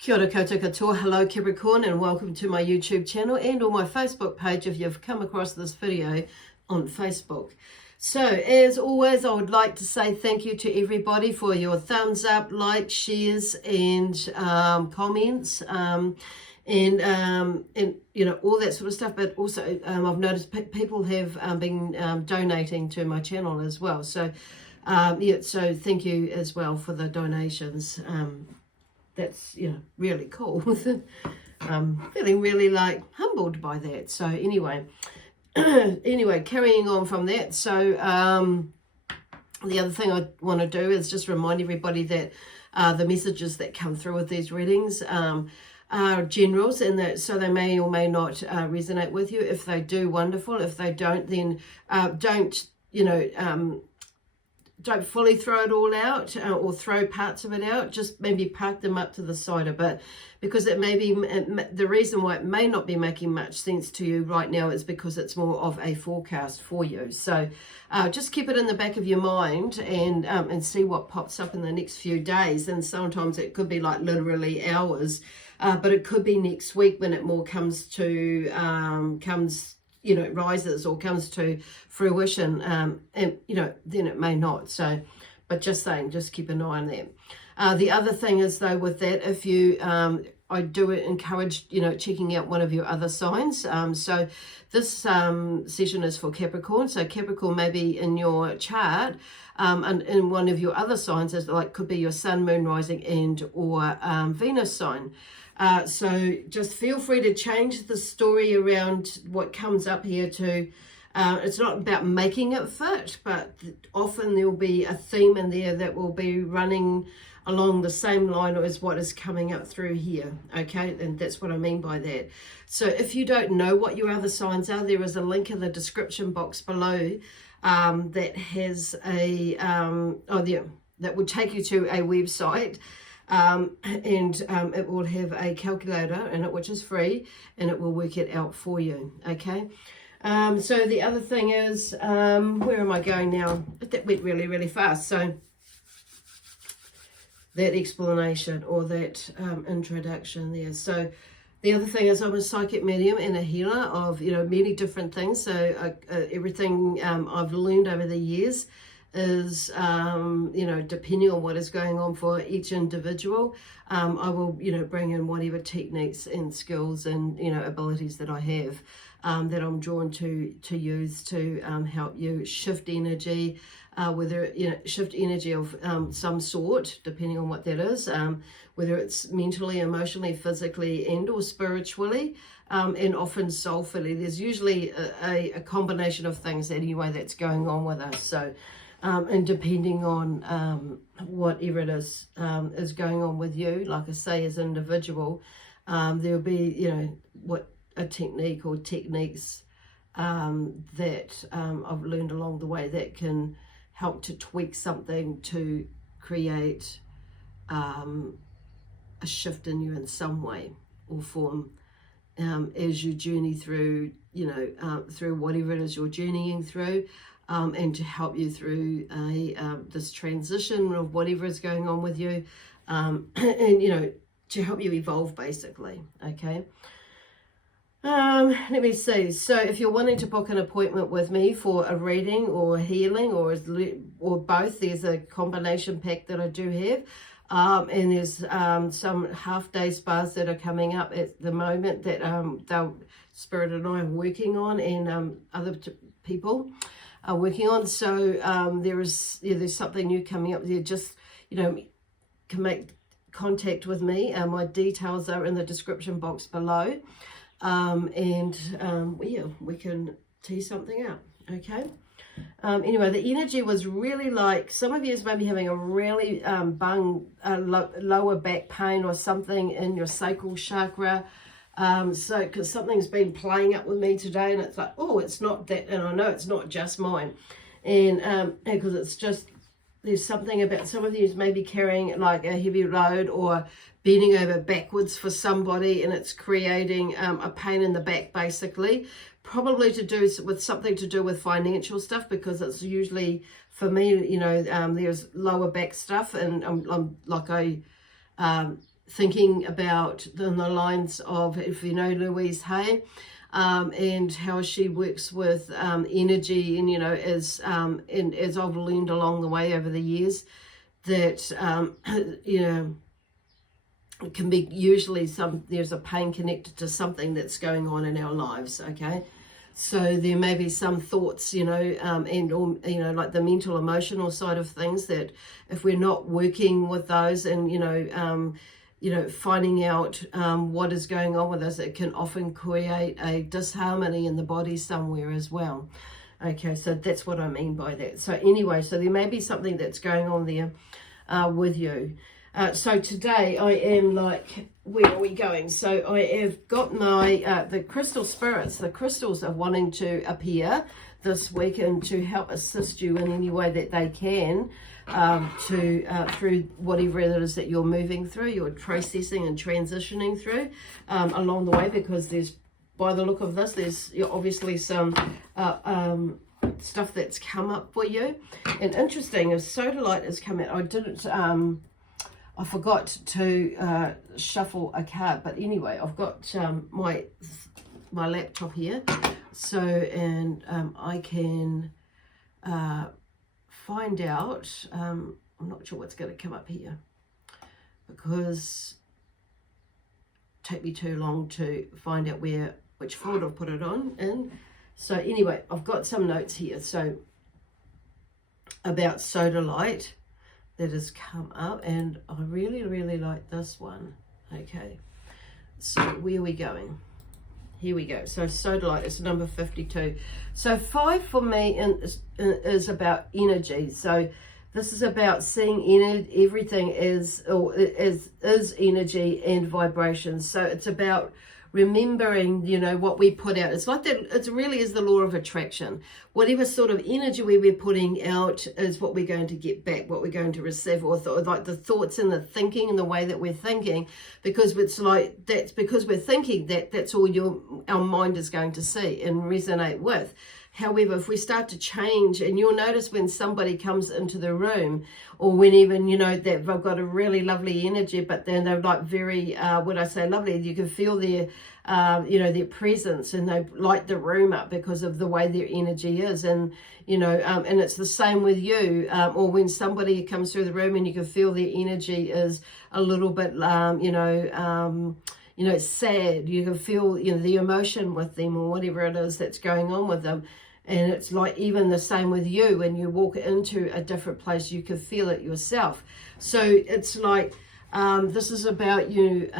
Kia ora koutou katoa, hello Capricorn, and welcome to my YouTube channel and on my Facebook page if you've come across this video on Facebook. So as always, I would like to say thank you to everybody for your thumbs up, likes, shares and comments and you know, all that sort of stuff. But also I've noticed people have been donating to my channel as well. So yeah, so thank you as well for the donations. That's, you know, really cool. Feeling really like humbled by that. So anyway, carrying on from that. So the other thing I want to do is just remind everybody that the messages that come through with these readings are generals, and that so they may or may not resonate with you. If they do, wonderful. If they don't, then don't, you know, don't fully throw it all out or throw parts of it out. Just maybe park them up to the side a bit, because it may be the reason why it may not be making much sense to you right now is because it's more of a forecast for you. So just keep it in the back of your mind and see what pops up in the next few days. And sometimes it could be like literally hours, but it could be next week when it more comes to you know, rises or comes to fruition, and you know, then it may not. So, but just saying, just keep an eye on that. The other thing is though, with that, if you, I do encourage, you know, checking out one of your other signs. So this session is for Capricorn. So Capricorn may be in your chart, and in one of your other signs, is like could be your sun, moon, rising, and or Venus sign. So just feel free to change the story around what comes up here to, it's not about making it fit, but often there'll be a theme in there that will be running along the same line as what is coming up through here, okay? And that's what I mean by that. So if you don't know what your other signs are, there is a link in the description box below that has a, that will take you to a website. It will have a calculator in it, which is free, and it will work it out for you, okay? So the other thing is, where am I going now? That went really, really fast. So that explanation or that introduction there. So the other thing is I'm a psychic medium and a healer of, you know, many different things. So everything I've learned over the years is, you know, depending on what is going on for each individual, I will, you know, bring in whatever techniques and skills and, you know, abilities that I have that I'm drawn to use to help you shift energy, whether, you know, shift energy of some sort, depending on what that is, whether it's mentally, emotionally, physically, and or spiritually, and often soulfully. There's usually a combination of things anyway that's going on with us. So and depending on whatever it is going on with you, like I say, as an individual, there'll be, you know, what a technique or techniques that I've learned along the way that can help to tweak something to create a shift in you in some way or form as you journey through, you know, through whatever it is you're journeying through. And to help you through this transition of whatever is going on with you, and, you know, to help you evolve, basically, okay? Let me see. So if you're wanting to book an appointment with me for a reading or healing or both, there's a combination pack that I do have. And there's some half-day spas that are coming up at the moment that Spirit and I are working on, and other people are working on. So there's something new coming up there. Just, you know, can make contact with me. My details are in the description box below, yeah, we can tee something out, okay? Anyway, the energy was really like, some of you may be having a really lower back pain or something in your sacral chakra. So because something's been playing up with me today, and it's like, oh, it's not that, and I know it's not just mine, and because it's just, there's something about some of you may be carrying like a heavy load or bending over backwards for somebody, and it's creating a pain in the back, basically, probably to do with something to do with financial stuff, because it's usually, for me, you know, there's lower back stuff, and I'm like thinking about in the lines of, if you know Louise Hay, and how she works with energy, and as I've learned along the way over the years, that it can be usually there's a pain connected to something that's going on in our lives. Okay, so there may be some thoughts, and like the mental emotional side of things, that if we're not working with those and finding out what is going on with us, it can often create a disharmony in the body somewhere as well. Okay, so that's what I mean by that. So anyway, so there may be something that's going on there with you. So today I am like, where are we going? So I have got my, the crystal spirits. The crystals are wanting to appear this week and to help assist you in any way that they can through whatever it is that you're moving through, you're processing and transitioning through along the way, because there's, by the look of this, there's obviously some stuff that's come up for you. And interesting, if Sodalite has come out, I didn't... I forgot to shuffle a card, but anyway, I've got my laptop here, so I can find out. I'm not sure what's going to come up here, because it take me too long to find out which folder I've put it in. So anyway, I've got some notes here. So about Sodalite that has come up, and I really, really like this one. Okay, so where are we going? Here we go. So Sodalite is number 52. So 5 for me is about energy. So this is about seeing everything is energy and vibration. So it's about remembering, what we put out. It's like that. It really is the law of attraction. Whatever sort of energy we're putting out is what we're going to get back, what we're going to receive, or like the thoughts and the thinking and the way that we're thinking, because it's like, that's because we're thinking that's all our mind is going to see and resonate with. However, if we start to change, and you'll notice when somebody comes into the room, or when even, that they've got a really lovely energy, but then they're like very, when I say lovely, you can feel their, their presence, and they light the room up because of the way their energy is. And, and it's the same with you, or when somebody comes through the room and you can feel their energy is a little bit, sad, you can feel, the emotion with them, or whatever it is that's going on with them. And it's like even the same with you. When you walk into a different place, you can feel it yourself. So it's like, this is about you.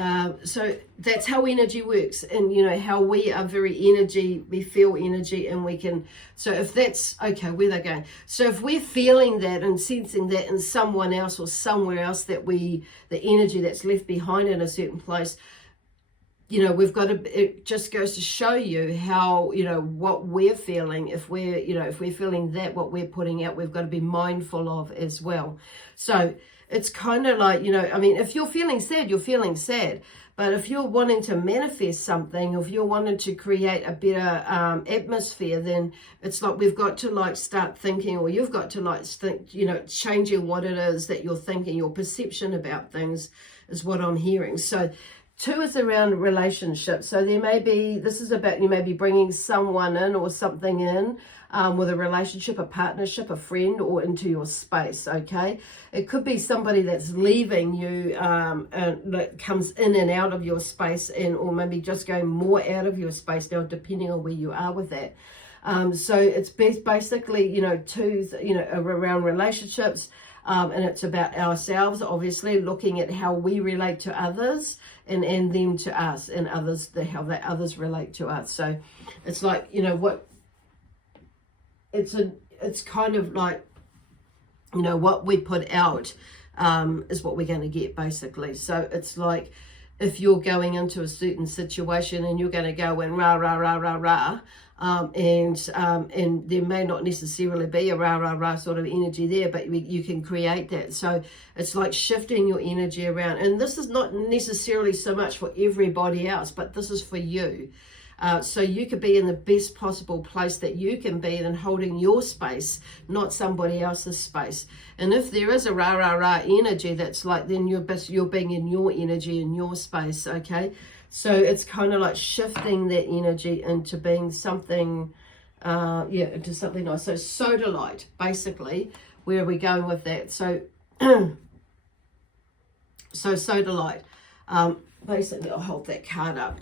So that's how energy works. And, how we are very energy, we feel energy, and we can, so if that's, okay, where they're going. So if we're feeling that and sensing that in someone else or somewhere else, that the energy that's left behind in a certain place, we've got to, it just goes to show you how, what we're feeling. If we're feeling that, what we're putting out, we've got to be mindful of as well. So it's kind of like, if you're feeling sad, you're feeling sad. But if you're wanting to manifest something, if you're wanting to create a better atmosphere, then it's like we've got to start thinking, or you've got to think, changing what it is that you're thinking. Your perception about things is what I'm hearing. So 2 is around relationships. So this is about, you may be bringing someone in or something in with a relationship, a partnership, a friend, or into your space, okay? It could be somebody that's leaving you, that comes in and out of your space, or maybe just going more out of your space now, depending on where you are with that. So it's basically, 2's, around relationships, and it's about ourselves, obviously, looking at how we relate to others, and them to us, and others, how the others relate to us. So it's like, it's kind of like, what we put out is what we're going to get, basically. So it's like, if you're going into a certain situation and you're going to go in rah, rah, rah, rah, rah, and there may not necessarily be a rah, rah, rah sort of energy there, but you can create that. So it's like shifting your energy around. And this is not necessarily so much for everybody else, but this is for you. So you could be in the best possible place that you can be and holding your space, not somebody else's space. And if there is a rah energy, that's like, then you're being in your energy, in your space, okay? So it's kind of like shifting that energy into being something, into something nice. So sodalite, basically, where are we going with that? So, so sodalite, basically, I'll hold that card up.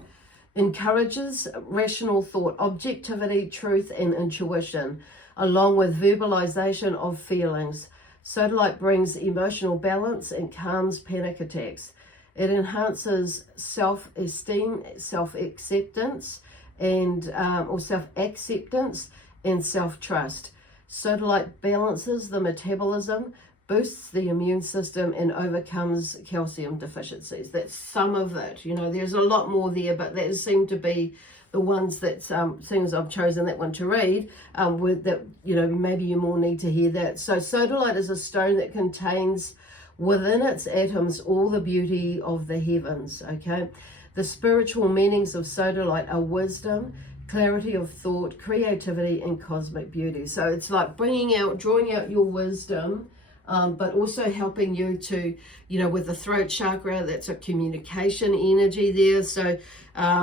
Encourages rational thought, objectivity, truth, and intuition, along with verbalization of feelings. Sodalite brings emotional balance and calms panic attacks. It enhances self-esteem, self-acceptance, and or self-acceptance and self-trust. Sodalite balances the metabolism, boosts the immune system, and overcomes calcium deficiencies. That's some of it. You know, there's a lot more there, but that seem to be the ones that things I've chosen that one to read, with that, you know, maybe you more need to hear that. So sodalite is a stone that contains within its atoms all the beauty of the heavens, okay? The spiritual meanings of sodalite are wisdom, clarity of thought, creativity, and cosmic beauty. So it's like drawing out your wisdom, but also helping you to, you know, with the throat chakra, that's a communication energy there. So,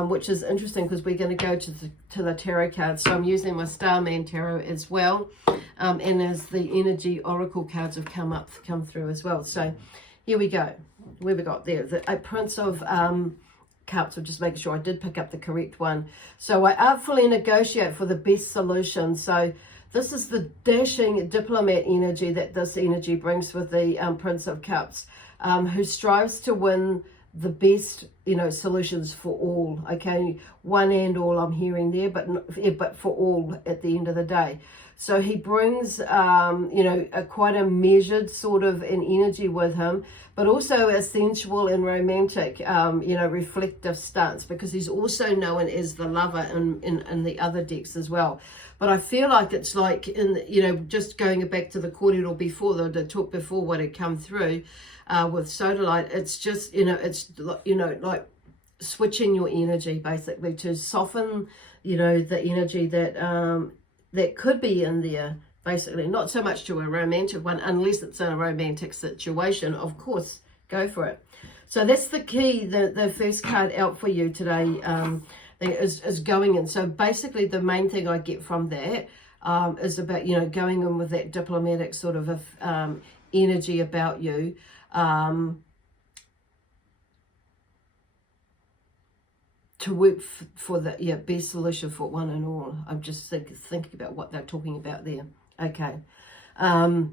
which is interesting because we're going to go to the tarot cards. So I'm using my Starman Tarot as well. And as the energy oracle cards have come through as well. So here we go. Where we got there, the Prince of Cups. I'm just making sure I did pick up the correct one. So I artfully negotiate for the best solution. So this is the dashing diplomat energy that this energy brings with the Prince of Cups, who strives to win the best, you know, solutions for all. Okay, one and all I'm hearing there, but for all at the end of the day. So he brings, you know, quite a measured sort of an energy with him, but also a sensual and romantic, you know, reflective stance, because he's also known as the lover in the other decks as well. But I feel like it's like, you know, just going back to the kōrero before, the talk before what had come through with sodalite, it's just, you know, like switching your energy basically to soften, you know, the energy that that could be in there, basically. Not so much to a romantic one, unless it's in a romantic situation. Of course, go for it. So that's the key, the first card out for you today is going in. So basically the main thing I get from that is about, you know, going in with that diplomatic sort of energy about you. To work for the best solution for one and all. I'm just thinking about what they're talking about there. Okay. So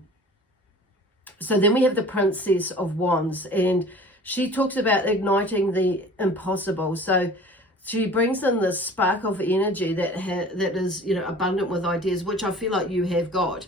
then we have the Princess of Wands, and she talks about igniting the impossible. So she brings in this spark of energy that is, you know, abundant with ideas, which I feel like you have got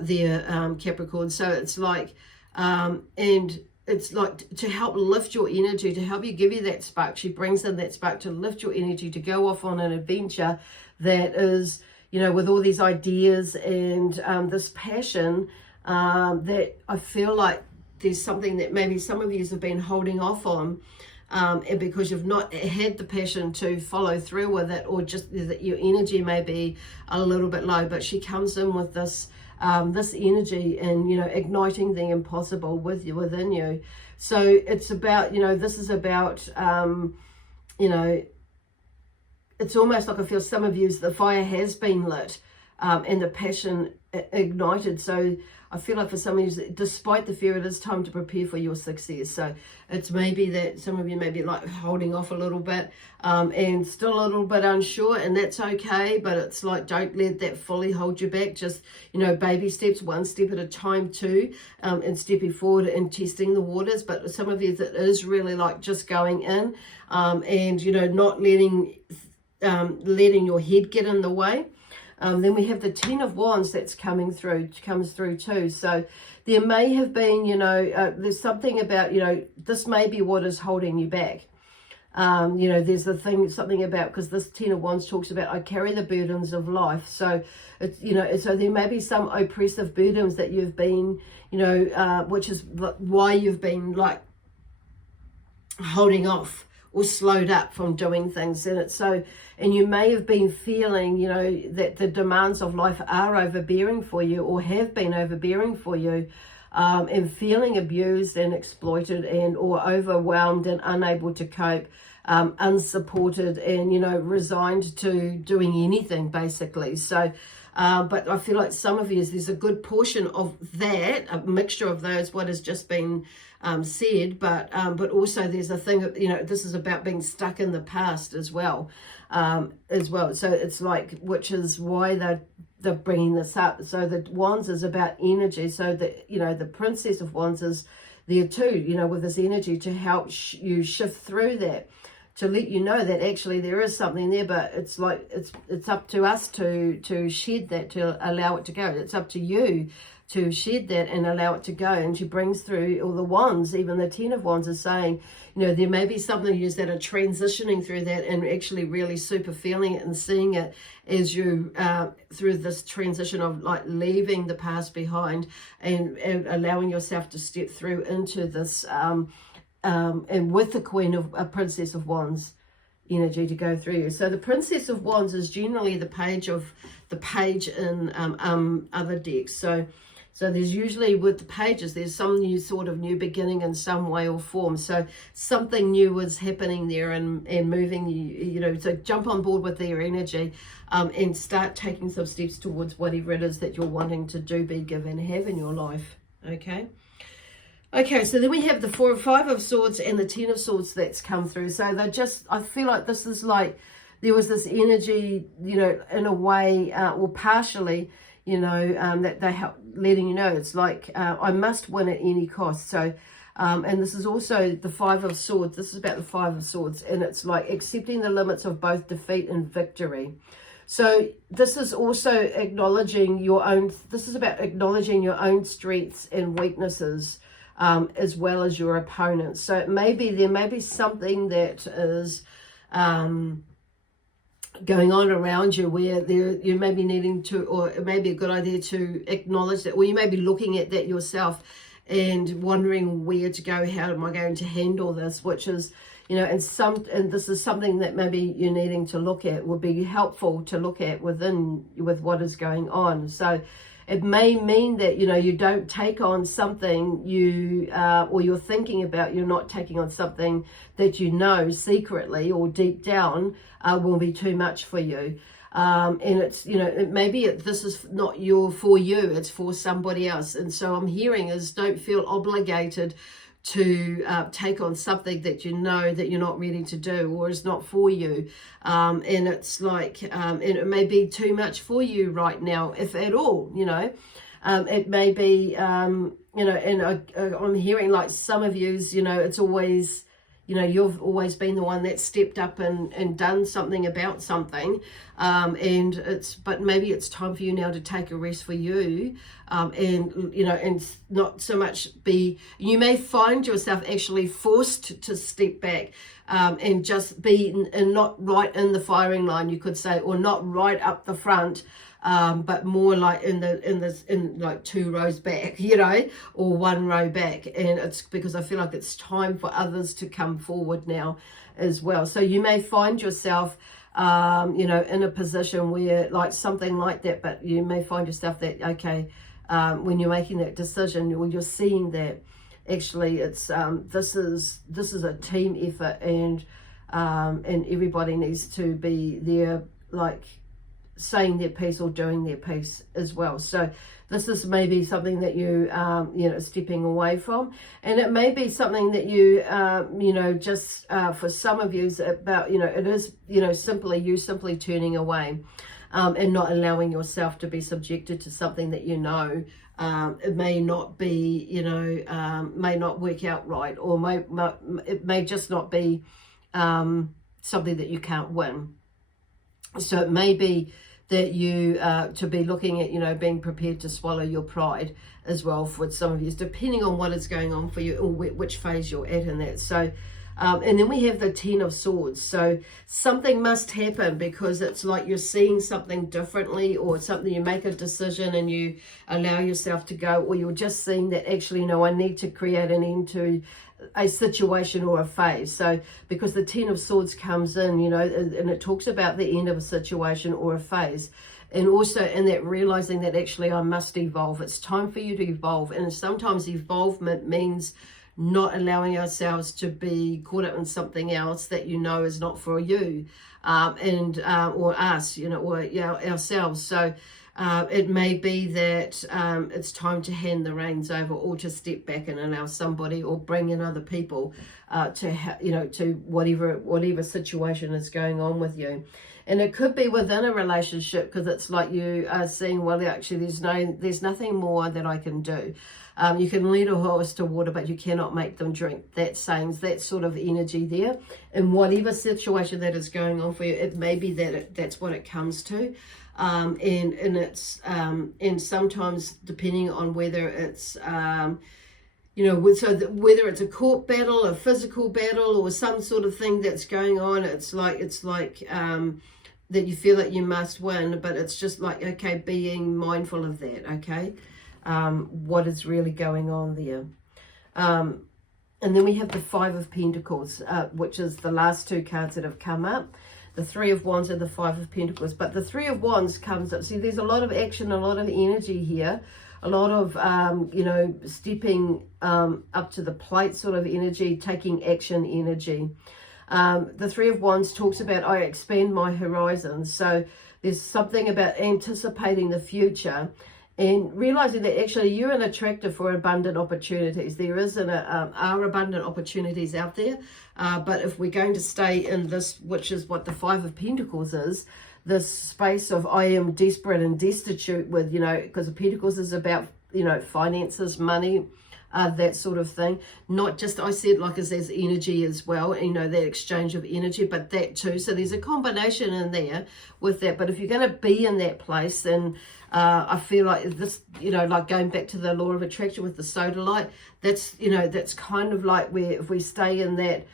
there, Capricorn. So it's like, and it's like to help lift your energy, to help give you that spark. She brings in that spark to lift your energy, to go off on an adventure that is, you know, with all these ideas and this passion that I feel like there's something that maybe some of you have been holding off on, and because you've not had the passion to follow through with it, or just that your energy may be a little bit low. But she comes in with this this energy and, you know, igniting the impossible within you. So it's about, you know, this is about, you know, it's almost like I feel some of you, the fire has been lit and the passion ignited. So I feel like for some of you, despite the fear, it is time to prepare for your success. So it's maybe that some of you may be like holding off a little bit and still a little bit unsure, and that's okay. But it's like, don't let that fully hold you back. Just, you know, baby steps, one step at a time too, and stepping forward and testing the waters. But some of you, that is really like just going in and, you know, not letting your head get in the way. Then we have the Ten of Wands that's comes through too. So there may have been, you know, there's something about, you know, this may be what is holding you back. You know, there's something about, because this Ten of Wands talks about, I carry the burdens of life. So it's, you know, so there may be some oppressive burdens that you've been, you know, which is why you've been like holding off or slowed up from doing things. And it's so, and you may have been feeling, you know, that the demands of life are overbearing for you, or have been overbearing for you, and feeling abused and exploited, and or overwhelmed and unable to cope, unsupported, and, you know, resigned to doing anything basically. So but I feel like some of you, there's a good portion of that, a mixture of those, what has just been said, but also there's a thing, you know, this is about being stuck in the past as well. So it's like, which is why they're bringing this up. So the Wands is about energy. So that, you know, the Princess of Wands is there too, you know, with this energy to help you shift through that, to let you know that actually there is something there, but it's like it's up to us to shed that, to allow it to go. It's up to you to shed that and allow it to go. And she brings through all the wands, even the 10 of Wands is saying, you know, there may be some of you that are transitioning through that and actually really super feeling it and seeing it as you through this transition of like leaving the past behind and allowing yourself to step through into this and with the Queen of Princess of Wands energy to go through you. So the Princess of Wands is generally the page in other decks. So there's usually, with the pages, there's some new beginning in some way or form. So something new is happening there and moving you know, so jump on board with their energy and start taking some steps towards whatever it is that you're wanting to do, be, give, and have in your life. Okay, so then we have the 4 and 5 of Swords and the 10 of Swords that's come through. So they're just, I feel like this is like, there was this energy, you know, in a way, or partially, you know, that they help letting you know, it's like, I must win at any cost. So, and this is also the 5 of Swords. This is about the 5 of Swords. And it's like accepting the limits of both defeat and victory. So this is also acknowledging your own, this is about acknowledging your own strengths and weaknesses, as well as your opponents. So there may be something that is going on around you where you may be needing to, or it may be a good idea to acknowledge that, or you may be looking at that yourself and wondering where to go, how am I going to handle this, which is, you know, and this is something that maybe you're needing to look at, would be helpful to look at with what is going on. So it may mean that, you know, you don't take on something or you're thinking about, you're not taking on something that you know secretly or deep down will be too much for you. And it's, you know, maybe this is not for you, it's for somebody else. And so I'm hearing is, don't feel obligated to take on something that you know that you're not ready to do or is not for you. And it's like, and it may be too much for you right now, if at all, you know. It may be, you know, and I'm hearing like some of yous, you know, it's always, you know, you've always been the one that stepped up and done something about something. But maybe it's time for you now to take a rest for you. And, you know, and not so much you may find yourself actually forced to step back, and just be and not right in the firing line, you could say, or not right up the front, but more like in like 2 rows back, you know, or 1 row back. And it's because I feel like it's time for others to come forward now as well. So you may find yourself, you know, in a position where like something like that, but you may find yourself that, okay, when you're making that decision, or you're seeing that actually it's this is a team effort, and everybody needs to be there, like saying their piece or doing their piece as well. So this is maybe something that you you know, stepping away from, and it may be something that you you know, just for some of you, about, you know, it is, you know, simply turning away, and not allowing yourself to be subjected to something that, you know, it may not be, you know, may not work out right, or it may just not be something that you can't win. So it may be that you to be looking at, you know, being prepared to swallow your pride as well for some of you, depending on what is going on for you or which phase you're at in that. So And then we have the Ten of Swords. So something must happen, because it's like you're seeing something differently, or something, you make a decision and you allow yourself to go, or you're just seeing that actually, no, I need to create an end to a situation or a phase. So because the Ten of Swords comes in, you know, and it talks about the end of a situation or a phase. And also in that realizing that actually I must evolve. It's time for you to evolve. And sometimes evolvement means not allowing ourselves to be caught up in something else that you know is not for you, or us, you know, or ourselves. So it may be that it's time to hand the reins over, or to step back and allow somebody, or bring in other people to whatever situation is going on with you. And it could be within a relationship, because it's like you are seeing, well, actually there's nothing more that I can do. You can lead a horse to water, but you cannot make them drink. That sort of energy there. In whatever situation that is going on for you, it may be that that's what it comes to. And it's and sometimes depending on whether it's whether it's a court battle, a physical battle, or some sort of thing that's going on, it's like that you feel that you must win, but it's just like, okay, being mindful of that, okay, what is really going on there. And then we have the Five of Pentacles, which is the last two cards that have come up. The Three of Wands and the Five of Pentacles. But the Three of Wands comes up. See, there's a lot of action, a lot of energy here. A lot of, stepping up to the plate sort of energy, taking action energy. The Three of Wands talks about, I expand my horizons. So there's something about anticipating the future and realizing that actually you're an attractor for abundant opportunities. There are abundant opportunities out there, but if we're going to stay in this, which is what the Five of Pentacles is, this space of I am desperate and destitute with, because the Pentacles is about, finances, money, that sort of thing. Not just, I said, like, as there's energy as well, that exchange of energy, but that too. So there's a combination in there with that. But if you're going to be in that place, then I feel like this, like going back to the law of attraction with the sodalite, that's kind of like where if we stay in that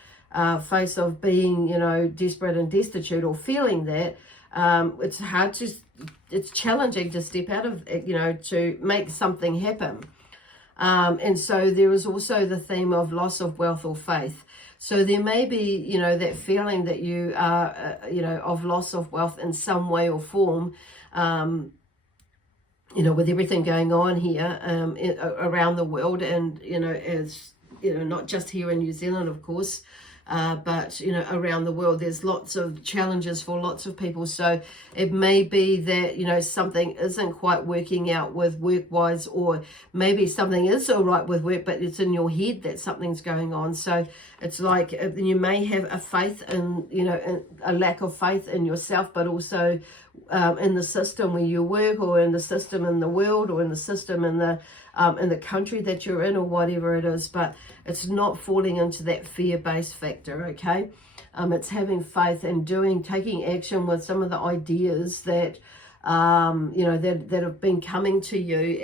face of being, desperate and destitute, or feeling that, it's challenging to step out of, to make something happen. And so there is also the theme of loss of wealth or faith. So there may be, that feeling that you are, of loss of wealth in some way or form, with everything going on here around the world, and, as, not just here in New Zealand, of course, but, around the world, there's lots of challenges for lots of people. So it may be that, something isn't quite working out with work-wise, or maybe something is all right with work, but it's in your head that something's going on. So it's like you may have a faith in, a lack of faith in yourself, but also in the system where you work, or in the system in the world, or in the system in the country that you're in, or whatever it is. But it's not falling into that fear-based factor, okay? It's having faith and taking action with some of the ideas that, that have been coming to you,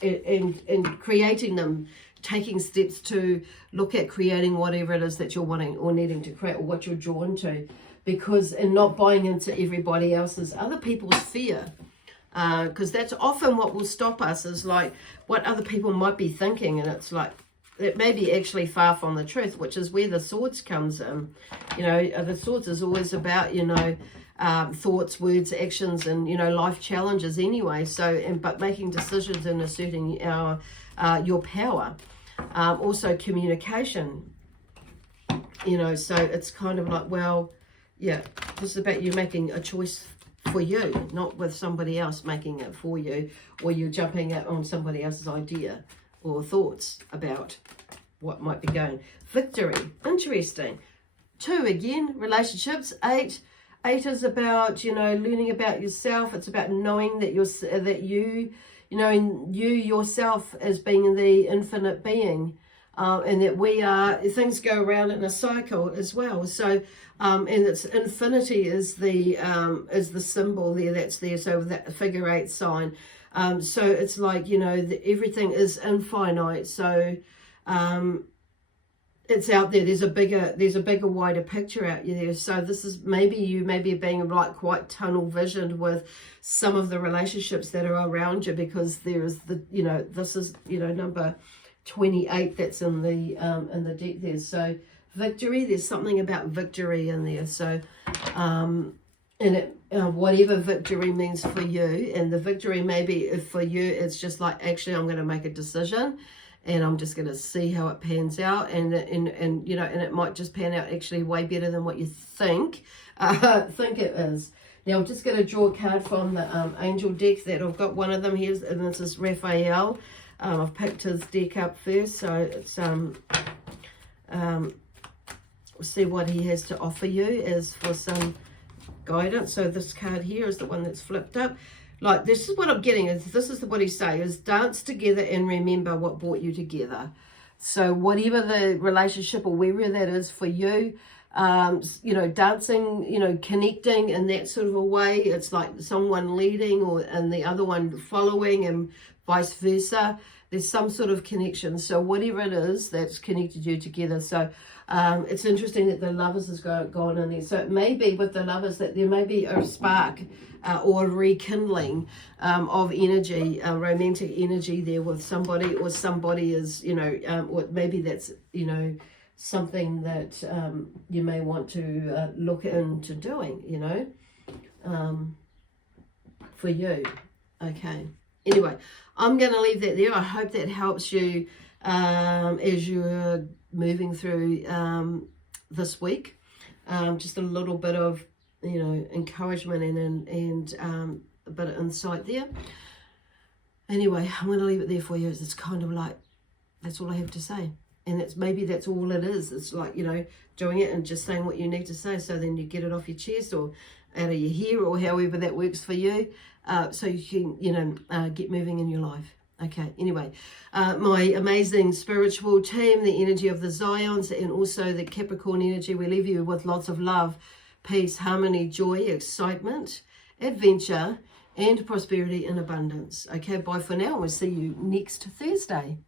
and creating them, taking steps to look at creating whatever it is that you're wanting or needing to create, or what you're drawn to. And not buying into everybody else's, other people's fear. Because that's often what will stop us, is like what other people might be thinking, and it's like it may be actually far from the truth, which is where the Swords comes in. The Swords is always about thoughts, words, actions, and life challenges anyway. So but making decisions and asserting your power, also communication. So it's kind of like, well, yeah, this is about you making a choice for you, not with somebody else making it for you, or you're jumping on somebody else's idea or thoughts about what might be going. Victory, interesting. 2, again, relationships. 8 is about, learning about yourself. It's about knowing that you yourself as being the infinite being, and that things go around in a cycle as well. So, and it's infinity is the symbol there that's there. So that figure 8 sign. So it's like, everything is infinite. So, it's out there. There's a bigger, wider picture out there. So this is maybe you being like quite tunnel visioned with some of the relationships that are around you, because there is the, you know, this is, you know, number 28 that's in the deck there. So victory, there's something about victory in there. So and it, whatever victory means for you, and the victory maybe if for you it's just like, actually I'm going to make a decision and I'm just going to see how it pans out, and you know, and it might just pan out actually way better than what you think it is. Now I'm just going to draw a card from the angel deck that I've got one of them here, and this is Raphael. I've picked his deck up first, so it's see what he has to offer you as for some guidance. So this card here is the one that's flipped up. Like, this is what I'm getting, is this is what he's saying, is dance together and remember what brought you together. So whatever the relationship or wherever that is for you, you know, dancing, you know, connecting in that sort of a way. It's like someone leading and the other one following, and vice versa. There's some sort of connection. So whatever it is that's connected you together. So it's interesting that the lovers has gone in there. So it may be with the lovers that there may be a spark or rekindling of energy, romantic energy there with somebody, or somebody is, you know, or maybe that's, you know, something that you may want to look into doing, you know, for you. Okay. Anyway, I'm going to leave that there. I hope that helps you as you're moving through this week. Just a little bit of, you know, encouragement and a bit of insight there. Anyway, I'm going to leave it there for you. It's kind of like, that's all I have to say. And maybe that's all it is. It's like, you know, doing it and just saying what you need to say, so then you get it off your chest or out of your hair, or however that works for you, so you can, you know, get moving in your life. Okay, anyway, my amazing spiritual team, the energy of the Zions, and also the Capricorn energy, we leave you with lots of love, peace, harmony, joy, excitement, adventure, and prosperity and abundance. Okay, bye for now. We'll see you next Thursday.